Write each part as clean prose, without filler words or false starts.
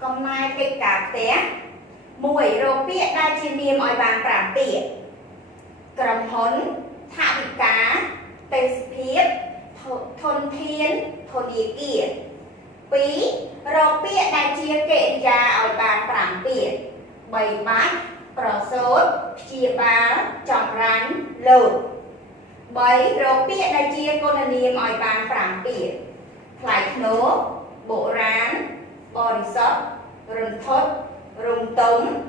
còn mai cái cà té mùi rô bịa đai chi niêm oi bàn bảng bịa cầm hốn thả bị cá tê phiết thôn thiên thôn địa kia bí rô bịa đai chia kệ ra oi bàn bảng bịa bày bát pro sốt chia báo trọng rắn lột bấy rô bịa đai chia con niêm oi bàn bảng bịa lại nố bộ rán bò đi sót rừng thốt rung tống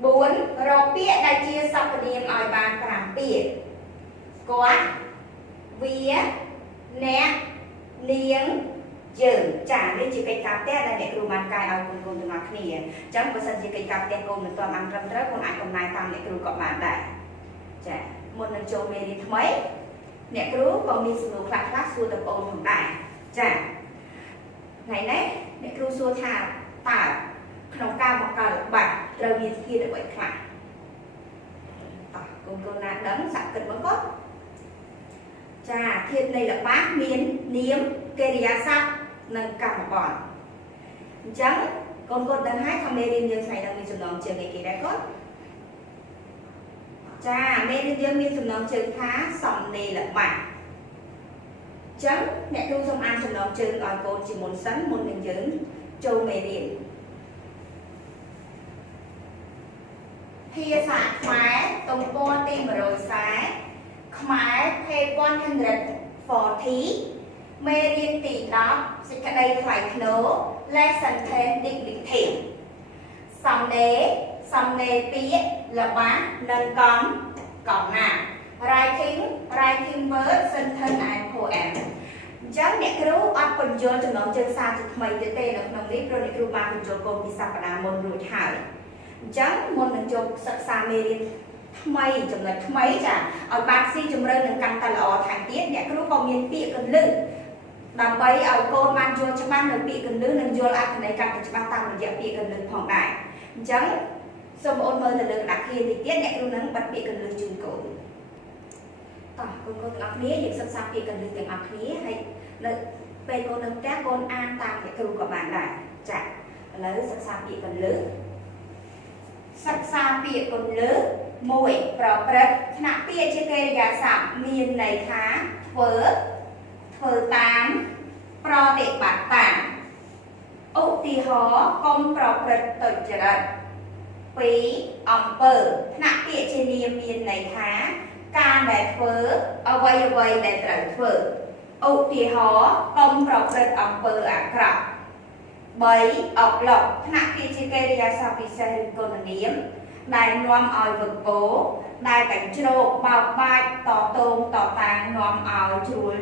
4 rô bịa đai chia sọc niêm oi bàn bảng bịa quát vía nét niếng dừng trả lên chỉ cây cà tét đây để kêu bàn cài ao cùng cùng từ mặt nè chẳng có sân chỉ cây cà tét cùng mình toàn ăn râm rớt còn ai còn này tam để kêu cọ bàn đại chả một lần trâu mê đi mấy nè kêu còn mi sưu khạc khắc xua tập ôn thằng đại chả này đấy để kêu xua thả tải không cao một cao được bạc rồi nhìn kia được vậy khạc cùng cùng là đấm sạch cần mới có chà thiên đây là bát miến niếm kê đi sắc nâng cả một bọn trắng con đang hát thằng mê điên dương này đang bị sụn nòng trường này kỳ đã có chà mê điên dương miên sụn nòng trường khá sòng này là bạc trắng mẹ thu xong ăn sụn nòng trường ở cô chỉ muốn sắn muốn hình dưỡng châu mê điên thia sạc khóa tông cô tim rồi xá khóa thê quan thân rịch phò thí mê điên tỷ đó sẽ cả đây phải nấu lesson thêm định thiện xong nế tía là bá nâng còn nào writing word sentence and poem chẳng nè kêu áp phần vô cho nó chơi xa cho mấy cái tên ở trong clip rồi nè kêu ba phần vô cùng đi sắp vào môn rồi thải chẳng môn nâng chụp sắp xa mê điên mấy chừng là mấy chả ở bác sĩ chừng rơi nâng căng ta lò thẳng tiết nè kêu còn miền bịa cần lưng đầm bay ở cô man vô cho ban được bị cần lưỡi nên vô lại cái này cắt cho ban tăng được dẹp bị cần lưỡi phòng đại trắng xong ôn mơ là được đặc kia thì tiết nhẹ luôn nắng bắt bị cần lưỡi trùng cổ tỏ con tiếng ác nía những sắp sắp bị cần lưỡi tiếng ác nía hay là về con nâng các con an tăng để cứu của bạn đại chạy lấy sắp sắp bị cần lưỡi sắp sắp bị cần lưỡi mùi pro prep nặng bia trên cây gà sạm miền này khá phở 8 pro tệ bạc tảng ụ tì hó công pro prep tội trời phí ông bờ nặng bia trên miền này khá ca để phở ở quay để trở phở ụ tì hó công pro prep ông bờ ạ krọc bấy ọc lọc nặng bia trên cây gà sạm vì xe hình con niếm đại noam oi vực cố đại cảnh trô bao bạch tỏ tôm tỏ tàng noam oi chuối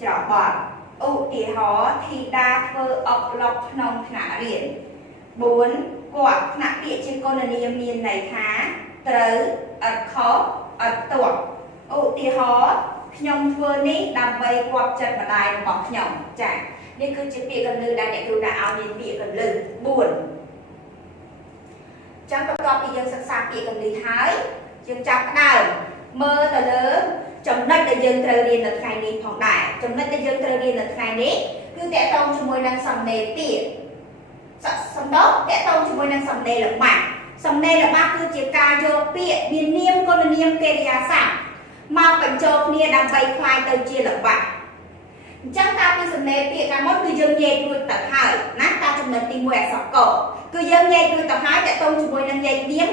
trở bọt ụ tỉ hó thì đa thơ ọc lọc nông thả riêng 4 quạt nặng địa trên con miền này khá tới ật khó ật tuộc ụ tỉ hó nhông thơ ní đàm bay quạt chân và đài bọc nhông chạy nên cứ chỉ bị cần lư đại để cứu đạo nên bị cần lư buồn chẳng có to thì dân sẵn sàng bị cần lý thái dân chắc đào mơ tờ lớn trong đất để dân trời riêng là khai ní phòng đại trong đất để dân trời riêng là khai ní cứ tẻ tông cho môi năng sầm nề tiện sầm đó tẻ tông cho môi năng sầm nề là bạc sầm nề là bác cứ chỉ ca vô bịa miền niêm con niêm kê đi sẵn mà bệnh chộp nia đang bày khoai tờ chia là bạc chẳng ta cứ sầm nề tiện cả mốt cứ dân nhẹ đuôi tập hải nát ta trong lần tìm quẹt sọc cổ cứ dân nhẹ đuôi tập hải tẻ tông cho môi năng nhẹ niêm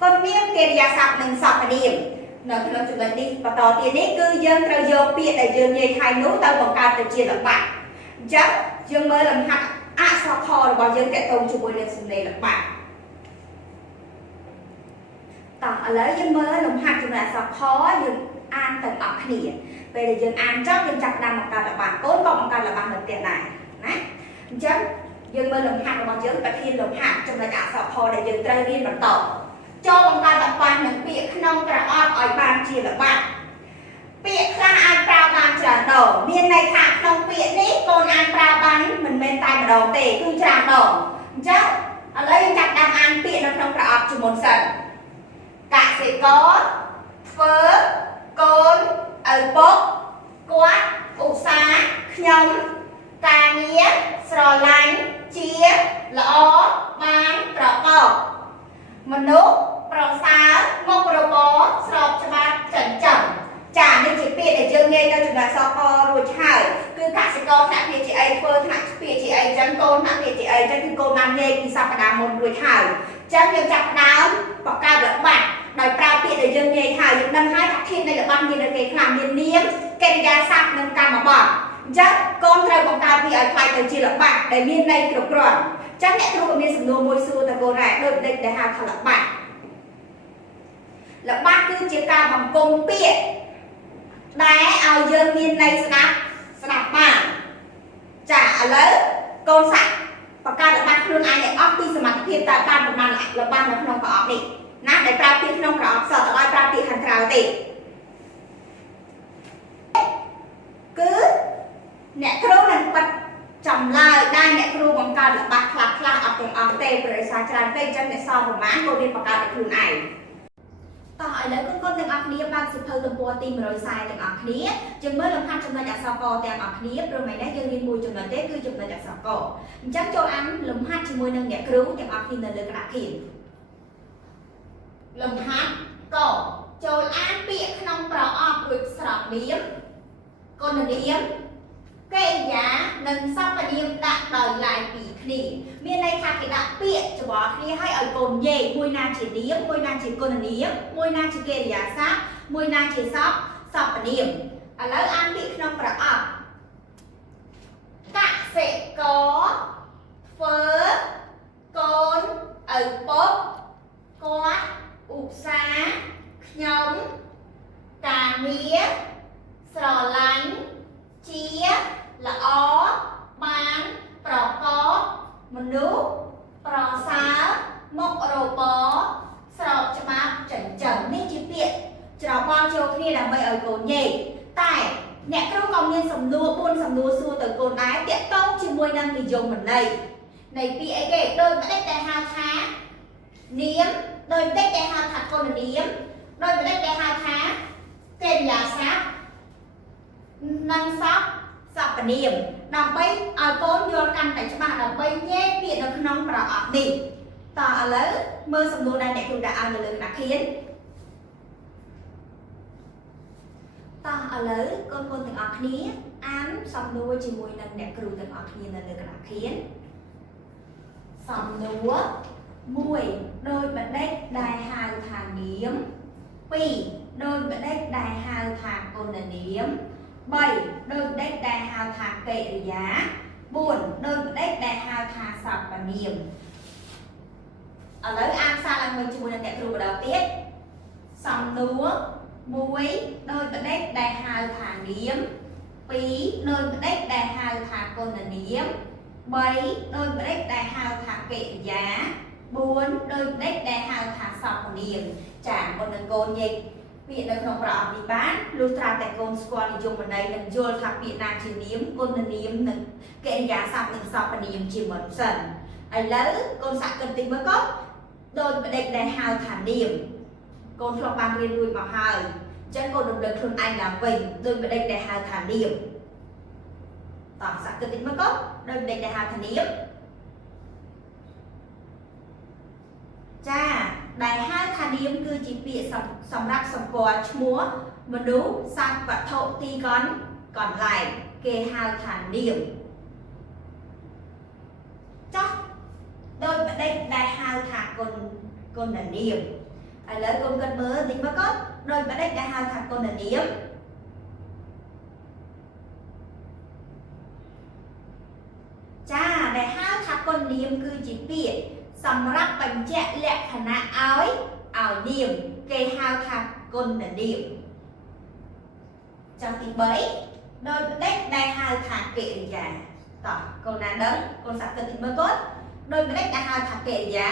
con niêm kê đi sẵn nâng sọc và điểm nó thì nó chụp lên đi và tỏ tiền ấy cư dân trời vô bịa để dương nhảy khai nút tao bằng cao từ chia lập bạc chắc dương mới làm hạt sao kho là bao dân kẻ tông chụp lên xin này lập bạc tỏ lấy dân mới làm hạt chụp là sao khó dương an tầng ọc nỉa về là dương an chắc dương chặt nằm một cao là bạc cốt còn một cao là bạc được tiền này nè chắc dương mới làm hạt là bao dân và thiên làm hạt trong là cả sao kho để dương trời viên bằng tỏ cho bằng ta tập quan những việc nông trả ớt ở bàn chỉ là bạn việc ra ăn trao bàn trả đổ miền này khác nông viện ý con ăn trao bánh mình bên tay mà đầu tể cứ trả đổ chắc ở đây chắc đang ăn viện nó không trả ớt cho một sân cả sẽ có phớ côn ở bốc quát ụ xá nhông ការងារស្រឡាញ់ជាល្អបានប្រកបមនុស្សប្រសើរមុខរបរស្របច្បាប់ចិញ្ចឹមចានេះជាពាក្យដែលយើងងាយទៅចំណុចសករួចហើយគឺកសិករថ្នាក់ PGA ធ្វើថ្នាក់ PGA អញ្ចឹងកូនថ្នាក់ PGA អញ្ចឹងគឺកូនបានងាយពីសប្តាហ៍មុនរួចហើយអញ្ចឹងយើងចាប់ផ្ដើមបង្កើតល្បတ်ដោយប្រើពាក្យដែលយើងងាយហើយយើងដឹងហើយថាធាតុនៃល្បတ်មាននៅគេខ្លះមាននាមកិរិយាសព្ទនិងកម្មបទអញ្ចឹងកូនត្រូវបង្កើតវាឲ្យខ្លាយទៅជាល្បတ်ដែលមានន័យគ្រប់គ្រាន់អញ្ចឹងអ្នកគ្រូក៏មានសំណួរមួយសួរទៅកូនដែរដូចដេចដែលហៅថាល្បတ်គឺជាការបង្គុំពាក្យដែលឲ្យយើងមានន័យស្ដាប់បានចាឥឡូវកូនសាក់បង្កើតល្បတ်ខ្លួនឯងឲ្យអស់ពីសមត្ថភាពតើបានប្រមាណល្បတ်នៅក្នុងប្រអប់នេះណាដែលប្រើពាក្យក្នុងប្រអប់សតឲ្យប្រើពាក្យខាងក្រៅទេគឺអ្នកគ្រូនឹងបិទចម្លើយដែលអ្នកគ្រូបង្កើតល្បတ်ខ្លះអត់ទាំងអស់ទេប្រសិនច្រើនពេកអញ្ចឹងអ្នកសល់ប្រមាណកូនរៀនបង្កើតឲ្យខ្លួនឯងតោះឥឡូវកូនទាំងអស់គ្នាបើកសៀវភៅទំព័រទី140ទាំងអស់គ្នាយើងមើលលំហាត់ចំណុចអក្សរកទាំងអស់គ្នាព្រោះថ្ងៃនេះយើងរៀនមួយចំណុចទេគឺចំណុចអក្សរកអញ្ចឹងចូលអានលំហាត់ជាមួយនឹងអ្នកគ្រូទាំងអស់គ្នានៅលើក្តារខៀនលំហាត់កចូលអានពាក្យក្នុងប្រអប់រួចស្រង់នាមគុណនាមកិរិយានិងសព្វនាមដាក់ដោយឡែកពីគ្នាមានន័យថាគេដាក់ពាក្យច្បងគ្នាឲ្យឲ្យកូននិយាយមួយណាជានាមមួយណាជាគុណនាមមួយណាជាកិរិយាសព្ទមួយណាជាសព្វនាមឥឡូវអានពាក្យក្នុងប្រអប់កសិករធ្វើកូនឪពុកគាត់ឧស្សាហ៍ខ្ញុំការងារស្រឡាញ់ជាល្អបានប្រកបមនុស្សប្រសើរមុខរបរស្របច្បាប់ចិញ្ចឹមនេះជាពាក្យច្របល់ចូលគ្នាដើម្បីឲ្យកូននិយាយតែអ្នកគ្រូក៏មានសំណួរ4សំណួរសួរទៅកូនដែរតាក់ទងជាមួយនឹងនិយមន័យនៃពាក្យអីគេដោយមិនដេចតែហៅថានាមដោយមិនដេចតែហៅថាគុណនាមដោយមិនដេចតែហៅថាកិរិយាសព្ទនិងសព្វនាមដើម្បីឲ្យកូនយល់កាន់តែច្បាស់ដើម្បីញែកពាក្យនៅក្នុងប្រអប់នេះតោះឥឡូវមើលសំណួរដែលអ្នកគ្រូដាក់ឲ្យនៅលើក្តារខៀនតោះឥឡូវកូនទាំងអស់គ្នាអានសំណួរជាមួយនឹងអ្នកគ្រូទាំងអស់គ្នានៅលើក្តារខៀនសំណួរ1ដោយបដិចដែលហៅថានាម2ដោយបដិចដែលហៅថាគុណនាម3ដោយបដិចដែលហៅថាកិរិយា4ដោយបដិចដែលហៅថាសព្វនាមឥឡូវអានសារឡើងវិញជាមួយនឹងអ្នកគ្រូម្ដងទៀតសំណួរ1ដោយបដិចដែលហៅថានាម2ដោយបដិចដែលហៅថាគុណនាម3ដោយបដិចដែលហៅថាកិរិយា4ដោយបដិចដែលហៅថាសព្វនាមចា៎មុននឹងកូននិយាយពាក្យនៅក្នុងប្រអប់នេះបានលុះត្រាតែកូនស្គាល់និយមន័យនិងយល់ថាពាក្យណាជានាមគុណនាមនិងកិរិយាសព្ទនិងសព្វនាមជាមុនសិនឥឡូវកូនសាក់គិតតិចមើលកូនដោយបដិចដែលហៅថានាមកូនធ្លាប់បានរៀនរួចមកហើយអញ្ចឹងកូនរំលឹកខ្លួនឯងឡើងវិញដោយបដិចដែលហៅថានាមតោះសាក់គិតតិចមើលកូនដោយបដិចដែលហៅថានាមចាដែលហៅថានាមគឺជាពាក្យសម្រាប់សម្គាល់ឈ្មោះមនុស្សសត្វវត្ថុទីកន្លែងគេហៅថានាមចាស់ដោយបដិចដែលហៅថាគុណនាមឥឡូវកូនគិតមើលតិចមើលកូនដោយបដិចដែលហៅថាគុណនាមចាដែលហៅថាគុណនាមគឺជាពាក្យសម្រាប់បញ្ជាក់លក្ខណៈឲ្យនាមគេហៅថាគុណនាមចំទី3ដោយបដិចដែលហៅថាកិរិយាតោះកូនណាដឹងកូនសាក់គិតតិចមើលកូនដោយបដិចដែលហៅថាកិរិយា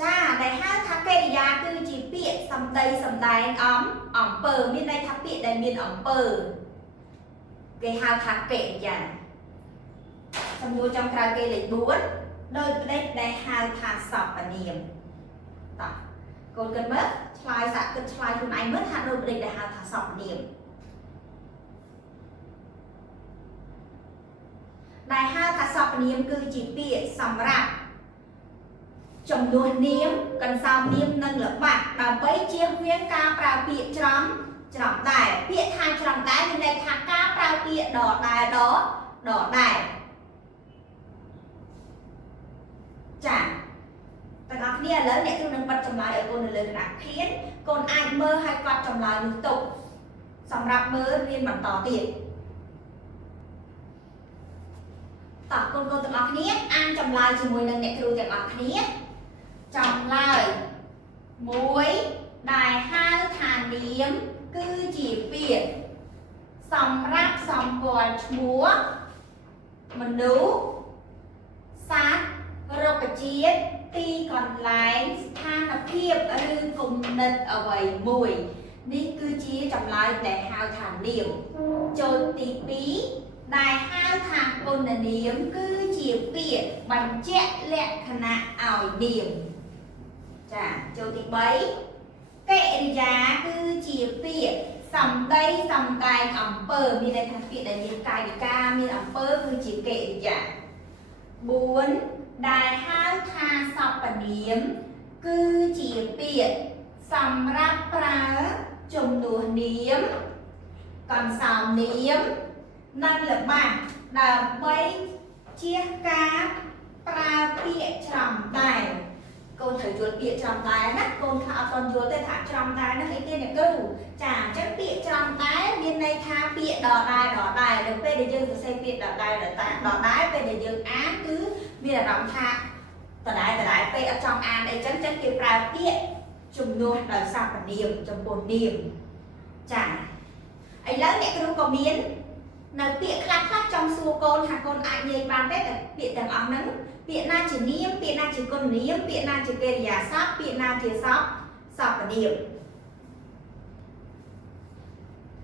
ចាដែលហៅថាកិរិយាគឺជាពាក្យសម្ដីសម្ដែងអំពើមានន័យថាពាក្យដែលមានអំពើគេហៅថាកិរិយាសំណួរចុងក្រោយគេលេខ4ដោយបដិចដែលហៅថាសព្វនាមតោះក côn cần mất slide sạc cần slideខ្លួនឯងមើលថាដូចប្រដេកដែលហៅថាសព្វនាមដែលហៅថាសព្វនាមគឺជាពាក្យសម្រាប់ចំនួននាមកន្សោមនាមនិងល្បិចដើម្បីជៀសវាងការប្រើពាក្យច្រំដែរពាក្យថាច្រំដែរមានន័យថាការប្រើពាក្យដដែលដែរចាទាំងអស់គ្នាឥឡូវអ្នកគ្រូនឹងបិទចម្លើយឲ្យកូននៅលើក្តារខៀនកូនអាចមើលហើយកត់ចម្លើយនោះទុកសម្រាប់មើលរៀនបន្តទៀតតោះកូនទាំងអស់គ្នាអានចម្លើយជាមួយនឹងអ្នកគ្រូទាំងអស់គ្នាចម្លើយមួយដែលហៅថានាមគឺជាពាក្យសម្រាប់សម្គាល់ឈ្មោះមនុស្សសត្វរុក្ខជាតិទីកន្លែងស្ថានភាពឬគំនិតអ្វីមួយនេះគឺជាចម្លើយដែលហៅថានាមចូលទី2ដែលហៅថាគុណនាមគឺជាពាក្យបញ្ជាក់លក្ខណៈឲ្យនាមចាចូលទី3កិរិយាគឺជាពាក្យសម្ដីសម្ដែងអំពើមានន័យថាពាក្យដែលមានកាយវិការមានអំពើគឺជាកិរិយា4ដែលហៅថាសព្វនាមគឺជាពាក្យសម្រាប់ប្រើជំនួសនាមកន្សោមនាមនិងល្បិចដើម្បីជៀសការប្រើពាក្យច្រំដែរកូនត្រូវយល់ពាក្យច្រំដែរណាកូនខ្លះអត់ទាន់យល់ទេថាច្រំដែរហ្នឹងអីគេអ្នកគ្រូចាអញ្ចឹងពាក្យច្រំដែរមានន័យថាពាក្យដដែលដល់ពេលដែលយើងសរសេរពាក្យដដែលពេលដែលយើងអានគឺមានអារម្មណ៍ថាដដែលពេលអត់ចង់អានអីចឹងគេប្រើពាក្យជំនួសដោយសព្វនាមចំពោះនាមចាឥឡូវអ្នកគ្រូក៏មាននៅពាក្យខ្លះចង់សួរកូនថាកូនអាចនិយាយបានទេតែពាក្យទាំងអស់ហ្នឹងពាក្យណាជានាមពាក្យណាជាគុណនាមពាក្យណាជាកិរិយាសព្ទពាក្យណាជាសព្វនាម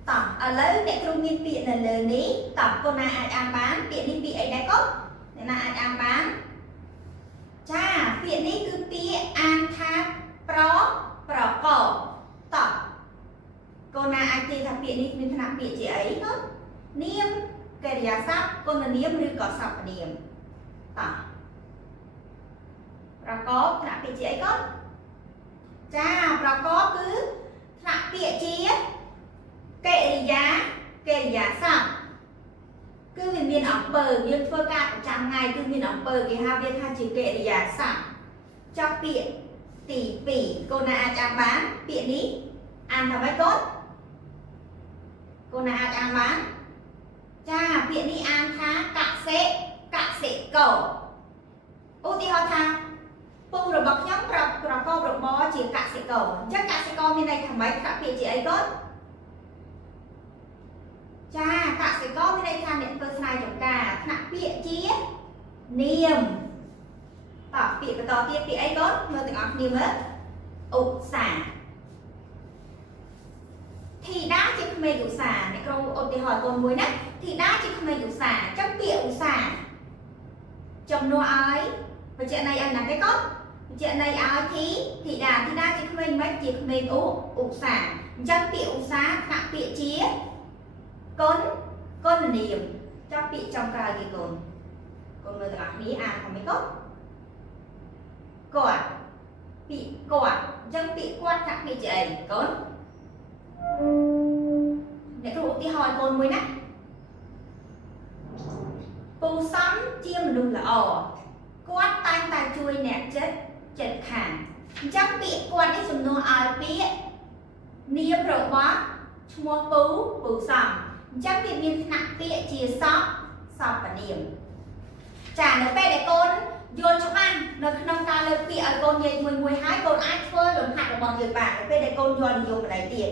តោះឥឡូវអ្នកគ្រូមានពាក្យនៅលើនេះតោះកូនណាអាចអានបានពាក្យនេះពាក្យអីដែរកូនអ្នកណាអាចអានបានចាពាក្យនេះគឺពាក្យអានថាប្រកបតោះកូនណាអាចនិយាយថាពាក្យនេះមានឋានៈពាក្យជាអីកូននាមកិរិយាសព្ទគុណនាមឬក៏សព្វនាមតោះប្រកបថ្នាក់ពាក្យជាអីកូនចាប្រកបគឺថ្នាក់ពាក្យជាកិរិយាសព្ទគឺវាមានអំពើយើងធ្វើការប្រចាំថ្ងៃគឺមានអំពើគេហៅវាថាជាកិរិយាសព្ទចុះពាក្យទី2កូនណាអាចអានបានពាក្យនេះអានថាម៉េចកូនណាអាចអានបានចាពាក្យនេះអានថាកសិករឧទាហរណ៍ថាពូរបស់ខ្ញុំប្រកបរបរជាកសិករអញ្ចឹងកសិករមានន័យថាម៉េចថាពាក្យជាអីកូនចាកសិករមានន័យថាអ្នកធ្វើស្រែចម្ការថ្នាក់ពាក្យជានាមតោះពាក្យបន្តទៀតពាក្យអីកូនមើលទាំងអស់គ្នាមើលឧស្សាហ៍ធីតាជាក្មេងឧស្សាហ៍អ្នកគ្រូឧទាហរណ៍កូនមួយណាធីតាជាក្មេងឧស្សាហ៍ចាំពាក្យឧស្សាហ៍ចំនួនឲ្យបញ្ជាក់ន័យឲ្យណាគេកូនបញ្ជាក់ន័យឲ្យធីតាជាក្មេងមិនជាក្មេងឧស្សាហ៍អញ្ចឹងពាក្យឧស្សាហ៍ថ្នាក់ពាក្យជាគុណនាមចាប់ពាក្យចំក្រោយគេកូនមើលទាំងអស់គ្នាអានថាម៉េចកូនគាត់ពាក្យគាត់អញ្ចឹងពាក្យគាត់ថាពាក្យជាអីកូនអ្នកគ្រូឧទាហរណ៍ឲ្យកូនមួយណាពូសំជាមនុស្សល្អគាត់តែងតែជួយអ្នកចិត្តខាងអញ្ចឹងពាក្យគាត់នេះសំដៅឲ្យពាក្យនាមរបស់ឈ្មោះពូសំអញ្ចឹងវាមានថ្នាក់ពាក្យជាសព្វនាមចានៅពេលដែលកូនយល់ច្បាស់នៅក្នុងការលើកពាក្យឲ្យកូននិយាយមួយហើយកូនអាចធ្វើលំហាត់របស់យើងបាននៅពេលដែលកូនយល់និយមបណ្ដៃទៀត